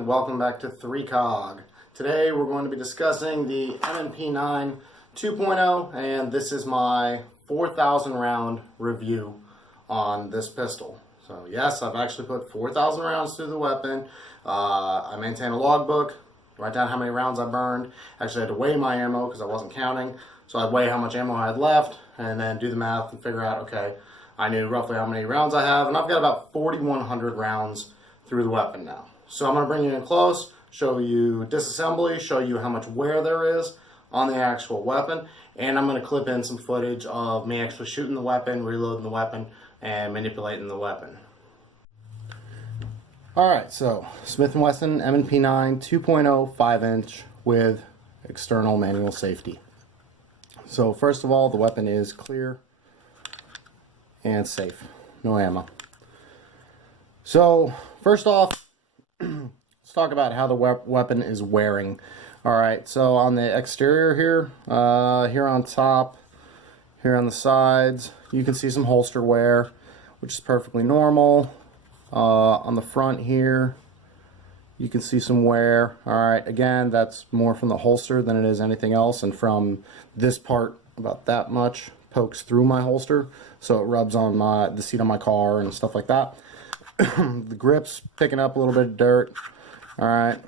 everyone, welcome back to 3COG. Today we're going to be discussing the MP9 2.0 and this is my 4,000 round review on this pistol. So yes, I've actually put 4,000 rounds through the weapon. I maintain a logbook, write down how many rounds I burned. Actually I had to weigh my ammo because I wasn't counting. So I'd weigh how much ammo I had left and then do the math and figure out, okay, I knew roughly how many rounds I have and I've got about 4,100 rounds through the weapon now. So I'm going to bring you in close, show you disassembly, show you how much wear there is on the actual weapon, and I'm going to clip in some footage of me actually shooting the weapon, reloading the weapon, and manipulating the weapon. Alright, so Smith & Wesson MP9 2.0 5-inch with external manual safety. So first of all, the weapon is clear and safe, no ammo. So first off, let's talk about how the weapon is wearing. Alright, so on the exterior here, here on top, here on the sides, you can see some holster wear, which is perfectly normal. On the front here, you can see some wear. Alright, again, that's more from the holster than it is anything else, and from this part, about that much, pokes through my holster, so it rubs on the seat of my car and stuff like that. The grip's picking up a little bit of dirt. Alright.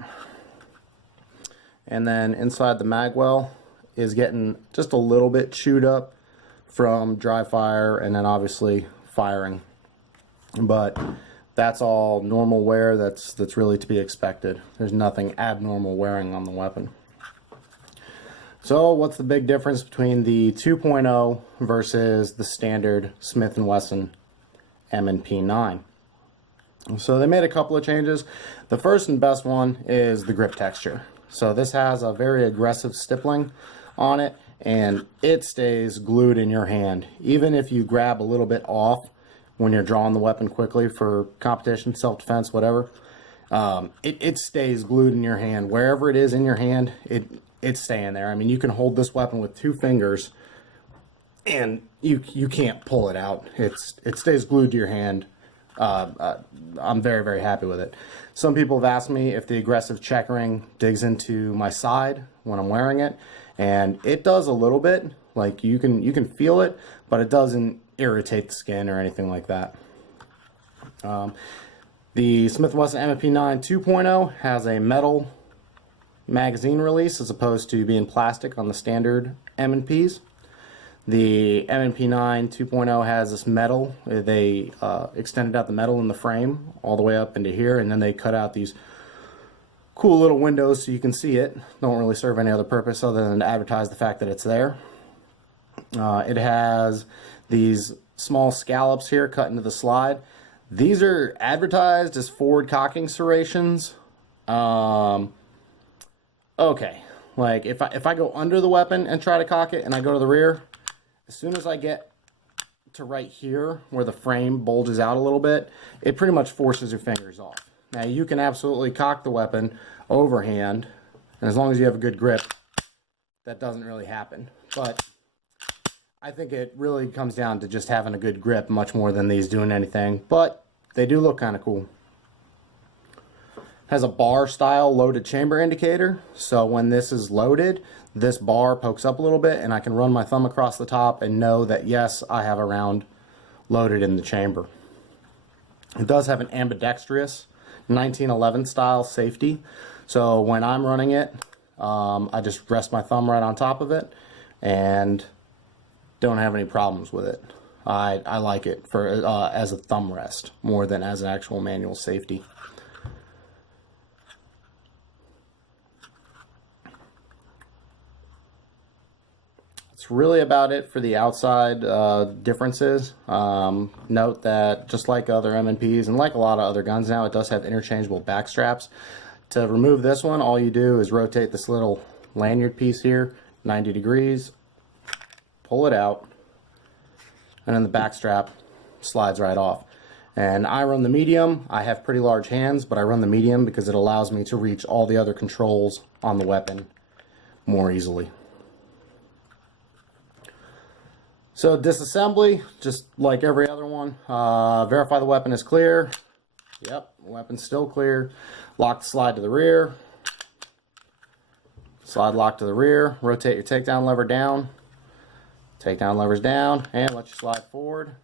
And then inside the mag well is getting just a little bit chewed up from dry fire and then obviously firing. But that's all normal wear that's really to be expected. There's nothing abnormal wearing on the weapon. So what's the big difference between the 2.0 versus the standard Smith & Wesson MP9? So they made a couple of changes. The first and best one is the grip texture. So this has a very aggressive stippling on it and it stays glued in your hand. Even if you grab a little bit off when you're drawing the weapon quickly for competition, self-defense, whatever, it stays glued in your hand. Wherever it is in your hand, it's staying there. I mean, you can hold this weapon with 2 fingers and you can't pull it out. It stays glued to your hand. I'm very, very happy with it. Some people have asked me if the aggressive checkering digs into my side when I'm wearing it, and it does a little bit. Like you can feel it, but it doesn't irritate the skin or anything like that. The Smith & Wesson MP9 2.0 has a metal magazine release as opposed to being plastic on the standard M&Ps. The MP9 2.0 has this metal. They extended out the metal in the frame all the way up into here, and then they cut out these cool little windows so you can see it. Don't really serve any other purpose other than to advertise the fact that it's there. It has these small scallops here cut into the slide. These are advertised as forward cocking serrations. Okay, like if I go under the weapon and try to cock it and I go to the rear, as soon as I get to right here where the frame bulges out a little bit, it pretty much forces your fingers off. Now you can absolutely cock the weapon overhand, and as long as you have a good grip, that doesn't really happen. But I think it really comes down to just having a good grip much more than these doing anything. But they do look kind of cool. Has a bar style loaded chamber indicator, so when this is loaded, this bar pokes up a little bit and I can run my thumb across the top and know that yes, I have a round loaded in the chamber. It does have an ambidextrous 1911 style safety, so when I'm running it, I just rest my thumb right on top of it and don't have any problems with it. I like it for as a thumb rest more than as an actual manual safety. That's really about it for the outside differences. Note that just like other M&Ps and like a lot of other guns now, it does have interchangeable backstraps. To remove this one, all you do is rotate this little lanyard piece here 90 degrees, pull it out, and then the backstrap slides right off. And I run the medium. I have pretty large hands, but I run the medium because it allows me to reach all the other controls on the weapon more easily. So disassembly, just like every other one, verify the weapon is clear. Yep, weapon's still clear. Lock the slide to the rear. Slide lock to the rear. Rotate your takedown lever down. Takedown levers down, and let you slide forward.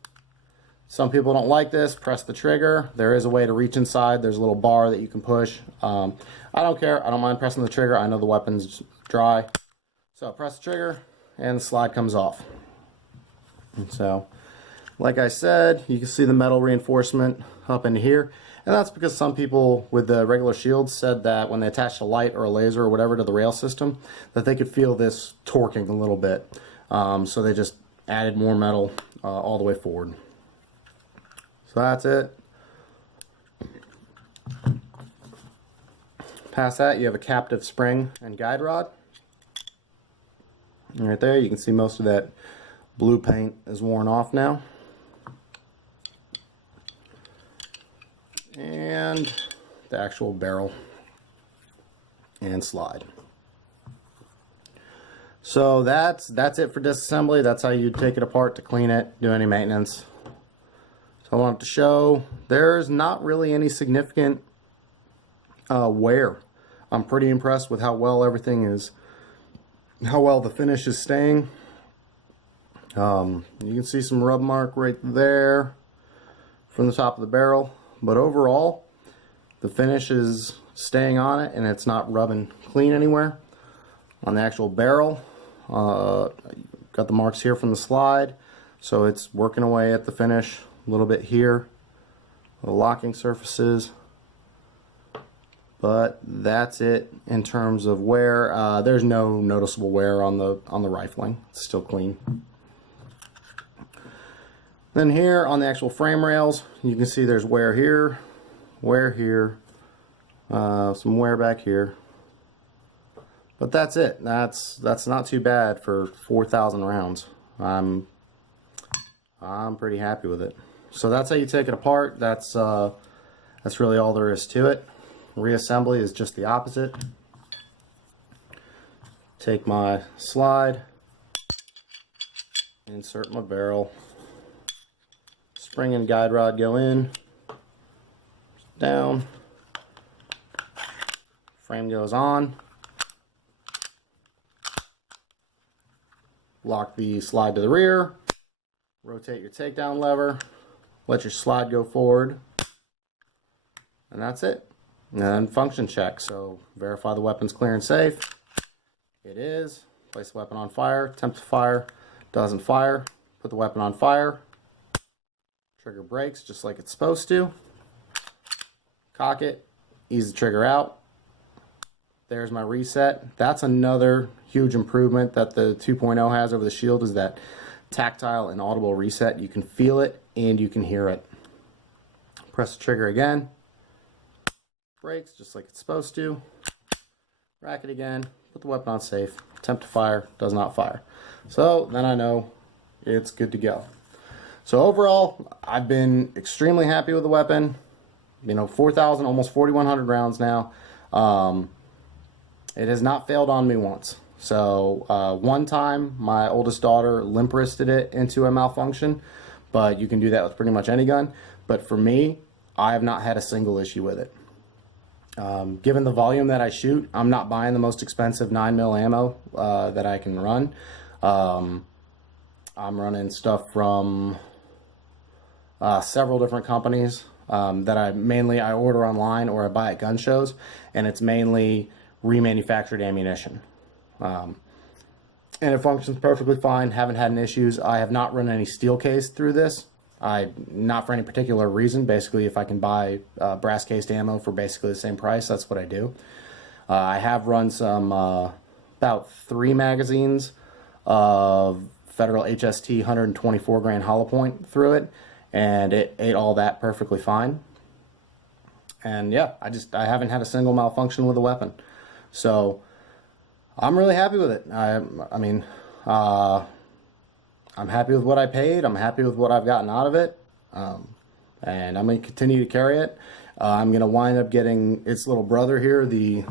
Some people don't like this. Press the trigger. There is a way to reach inside. There's a little bar that you can push. I don't care. I don't mind pressing the trigger. I know the weapon's dry. So press the trigger, and the slide comes off. And so, like I said, you can see the metal reinforcement up into here. And that's because some people with the regular shields said that when they attached a light or a laser or whatever to the rail system, that they could feel this torquing a little bit. So they just added more metal all the way forward. So that's it. Past that, you have a captive spring and guide rod. And right there, you can see most of that blue paint is worn off now. And the actual barrel and slide. So that's it for disassembly. That's how you take it apart to clean it, do any maintenance. So I wanted to show there's not really any significant wear. I'm pretty impressed with how well everything is, how well the finish is staying. You can see some rub mark right there from the top of the barrel, but overall the finish is staying on it and it's not rubbing clean anywhere. On the actual barrel, got the marks here from the slide, so it's working away at the finish. A little bit here, the locking surfaces, but that's it in terms of wear. There's no noticeable wear on the rifling. It's still clean. Then here on the actual frame rails, you can see there's wear here, some wear back here. But that's it. That's not too bad for 4,000 rounds. I'm pretty happy with it. So that's how you take it apart. That's really all there is to it. Reassembly is just the opposite. Take my slide, insert my barrel, spring and guide rod go in, down, frame goes on. Lock the slide to the rear, rotate your takedown lever, let your slide go forward, and that's it. And then function check. So verify the weapon's clear and safe. It is. Place the weapon on fire, attempt to fire, doesn't fire. Put the weapon on fire. Trigger breaks just like it's supposed to. Cock it, ease the trigger out. There's my reset. That's another huge improvement that the 2.0 has over the Shield, is that tactile and audible reset. You can feel it and you can hear it. Press the trigger again. Brakes just like it's supposed to. Rack it again. Put the weapon on safe. Attempt to fire. Does not fire. So then I know it's good to go. So overall, I've been extremely happy with the weapon. You know, 4,000, almost 4,100 rounds now. It has not failed on me once. So one time, my oldest daughter limp wristed it into a malfunction, but you can do that with pretty much any gun. But for me, I have not had a single issue with it. Given the volume that I shoot, I'm not buying the most expensive 9mm ammo that I can run. I'm running stuff from several different companies that I order online or I buy at gun shows, and it's mainly remanufactured ammunition. And it functions perfectly fine. Haven't had any issues. I have not run any steel case through this. Not for any particular reason. Basically, if I can buy brass cased ammo for basically the same price, that's what I do. I have run some about 3 magazines of Federal HST 124 grain hollow point through it, and it ate all that perfectly fine. And yeah, I haven't had a single malfunction with the weapon. So I'm really happy with it. I mean, I'm happy with what I paid. I'm happy with what I've gotten out of it. And I'm going to continue to carry it. I'm going to wind up getting its little brother here, the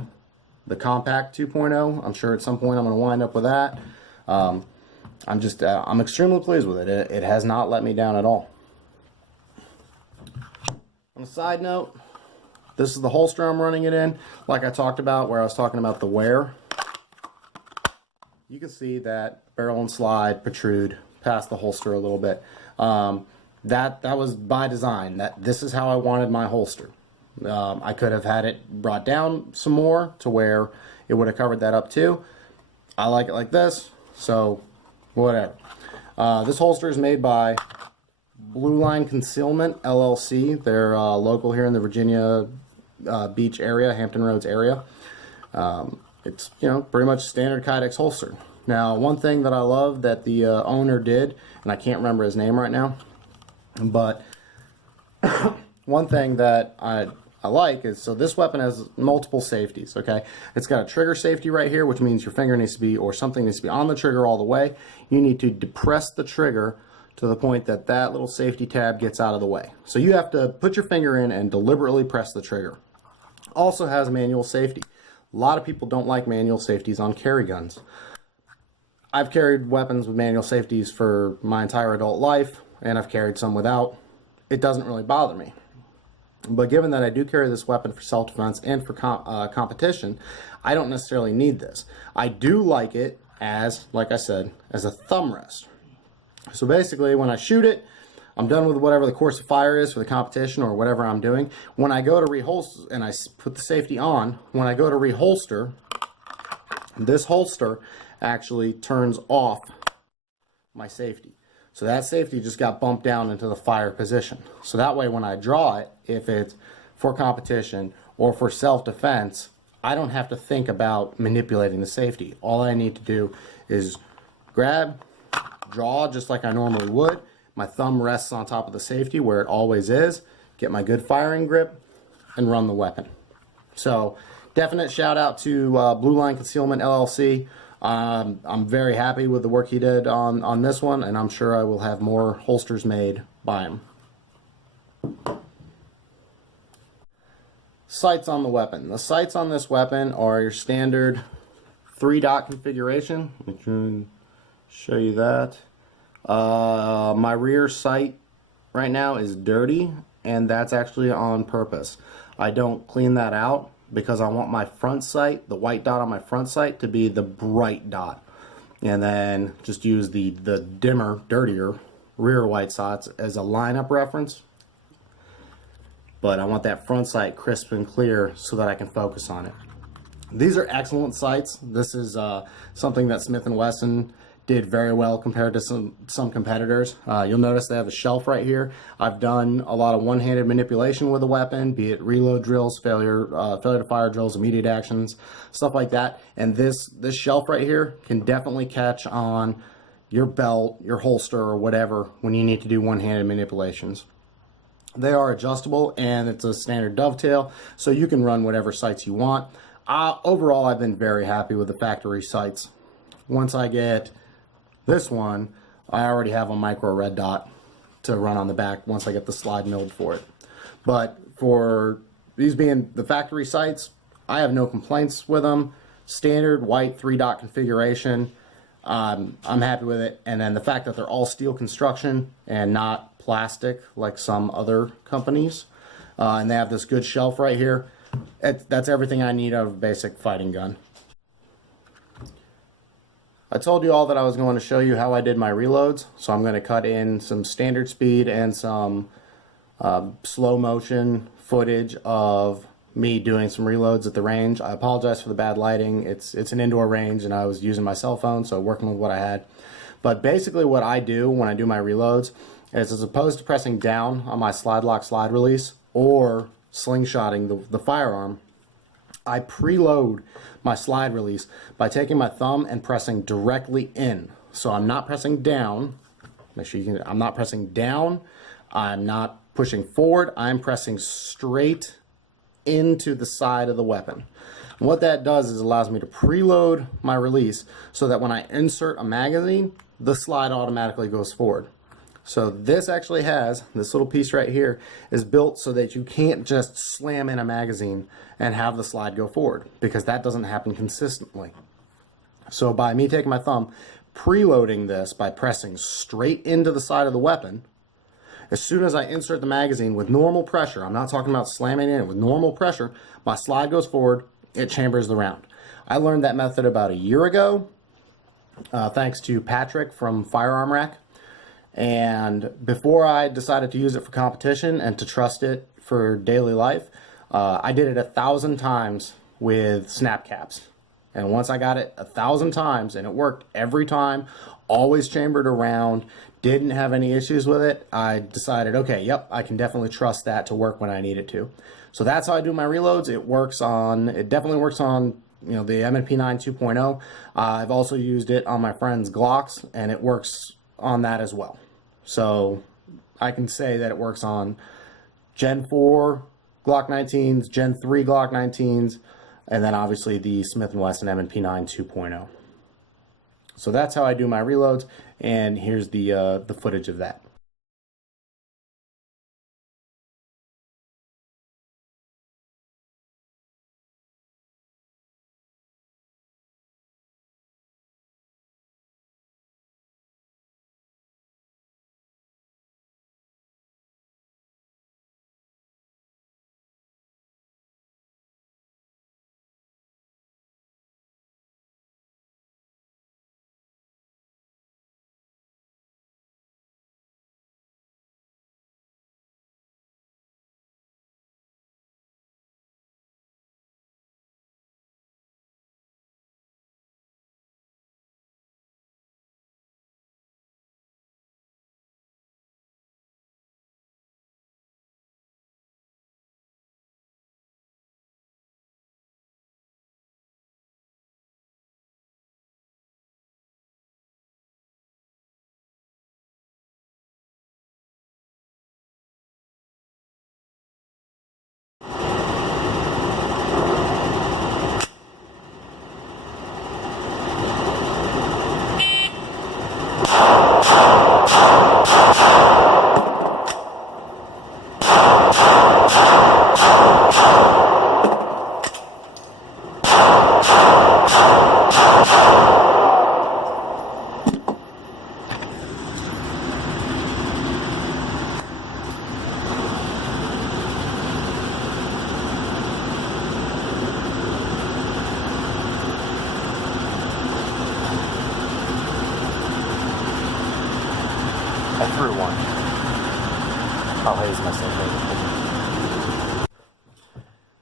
Compact 2.0. I'm sure at some point I'm going to wind up with that. I'm extremely pleased with it. It has not let me down at all. On a side note, This is the holster I'm running it in. Like I talked about where I was talking about the wear. You can see that barrel and slide protrude past the holster a little bit. That was by design. This is how I wanted my holster. I could have had it brought down some more to where it would have covered that up too. I like it like this, so whatever. This holster is made by Blue Line Concealment LLC. They're local here in the Virginia Beach area, Hampton Roads area. It's, you know, pretty much standard Kydex holster. Now, one thing that I love that the owner did, and I can't remember his name right now, but one thing that I like is, so this weapon has multiple safeties, okay? It's got a trigger safety right here, which means your finger needs to be, or something needs to be on the trigger all the way. You need to depress the trigger to the point that that little safety tab gets out of the way. So you have to put your finger in and deliberately press the trigger. Also has manual safety. A lot of people don't like manual safeties on carry guns. I've carried weapons with manual safeties for my entire adult life, and I've carried some without. It doesn't really bother me. But given that I do carry this weapon for self-defense and for competition, I don't necessarily need this. I do like it as, like I said, as a thumb rest. So basically, when I shoot it, I'm done with whatever the course of fire is for the competition or whatever I'm doing. When I go to reholster, and I put the safety on, when I go to reholster, this holster actually turns off my safety. So that safety just got bumped down into the fire position. So that way when I draw it, if it's for competition or for self-defense, I don't have to think about manipulating the safety. All I need to do is grab, draw just like I normally would. My thumb rests on top of the safety where it always is. Get my good firing grip and run the weapon. So definite shout out to Blue Line Concealment LLC. I'm very happy with the work he did on this one, and I'm sure I will have more holsters made by him. Sights on the weapon. The sights on this weapon are your standard 3-dot configuration. I can show you that. My rear sight right now is dirty, and that's actually on purpose. I don't clean that out because I want my front sight, the white dot on my front sight, to be the bright dot, and then just use the dimmer, dirtier rear white sights as a lineup reference. But I want that front sight crisp and clear so that I can focus on it. These are excellent sights. This is something that Smith & Wesson did very well compared to some competitors. You'll notice they have a shelf right here. I've done a lot of one-handed manipulation with the weapon, be it reload drills, failure to fire drills, immediate actions, stuff like that. And this shelf right here can definitely catch on your belt, your holster, or whatever when you need to do one-handed manipulations. They are adjustable, and it's a standard dovetail, so you can run whatever sights you want. Overall, I've been very happy with the factory sights. Once I get this one, I already have a micro red dot to run on the back once I get the slide milled for it. But for these being the factory sights, I have no complaints with them. Standard white 3-dot configuration. I'm happy with it. And then the fact that they're all steel construction and not plastic like some other companies. And they have this good shelf right here. That's everything I need out of a basic fighting gun. I told you all that I was going to show you how I did my reloads, so I'm going to cut in some standard speed and some slow motion footage of me doing some reloads at the range. I apologize for the bad lighting. It's an indoor range and I was using my cell phone, so working with what I had. But basically what I do when I do my reloads is, as opposed to pressing down on my slide lock slide release or slingshotting the firearm, I preload my slide release by taking my thumb and pressing directly in. So I'm not pressing down. Make sure you can. I'm not pressing down. I'm not pushing forward. I'm pressing straight into the side of the weapon. And what that does is allows me to preload my release so that when I insert a magazine, the slide automatically goes forward. So this actually has, this little piece right here is built so that you can't just slam in a magazine and have the slide go forward, because that doesn't happen consistently. So by me taking my thumb, preloading this by pressing straight into the side of the weapon, As soon as I insert the magazine with normal pressure, I'm not talking about slamming in, with normal pressure, my slide goes forward, it chambers the round. I learned that method about a year ago, thanks to Patrick from Firearm Rack. And before I decided to use it for competition and to trust it for daily life, I did it 1,000 times with snap caps. And once I got it 1,000 times and it worked every time, always chambered around, didn't have any issues with it, I decided, okay, yep, I can definitely trust that to work when I need it to. So that's how I do my reloads. It definitely works on, you know, the MP9 2.0. I've also used it on my friend's Glocks, and it works on that as well. So I can say that it works on Gen 4 Glock 19s, Gen 3 Glock 19s, and then obviously the Smith & Wesson MP9 2.0. So that's how I do my reloads, and here's the footage of that. I threw one. I'll haze myself later.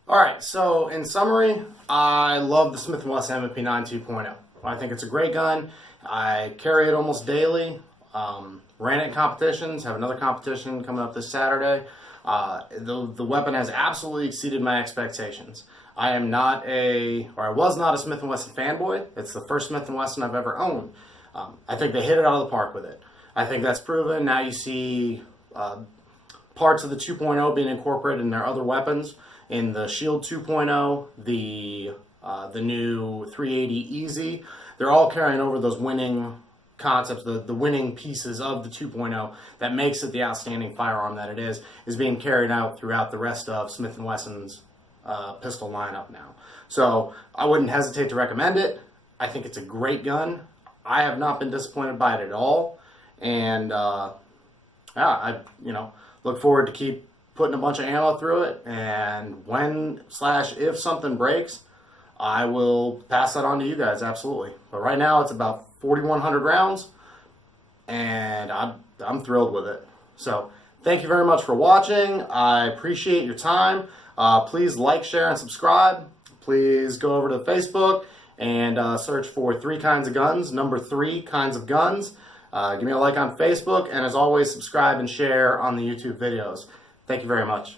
Alright, so in summary, I love the Smith & Wesson MP9 2.0. I think it's a great gun. I carry it almost daily. Ran it in competitions. Have another competition coming up this Saturday. The weapon has absolutely exceeded my expectations. I was not a Smith & Wesson fanboy. It's the first Smith & Wesson I've ever owned. I think they hit it out of the park with it. I think that's proven. Now you see parts of the 2.0 being incorporated in their other weapons. In the Shield 2.0, the new 380 Easy, they're all carrying over those winning concepts, the winning pieces of the 2.0 that makes it the outstanding firearm that it is being carried out throughout the rest of Smith & Wesson's pistol lineup now. So I wouldn't hesitate to recommend it. I think it's a great gun. I have not been disappointed by it at all. And yeah, I look forward to keep putting a bunch of ammo through it, and if something breaks, I will pass that on to you guys, absolutely. But right now it's about 4,100 rounds, and I'm thrilled with it. So thank you very much for watching. I appreciate your time. Please like, share, and subscribe. Please go over to Facebook and search for 3 Kinds of Guns, number 3 Kinds of Guns. Give me a like on Facebook, and as always, subscribe and share on the YouTube videos. Thank you very much.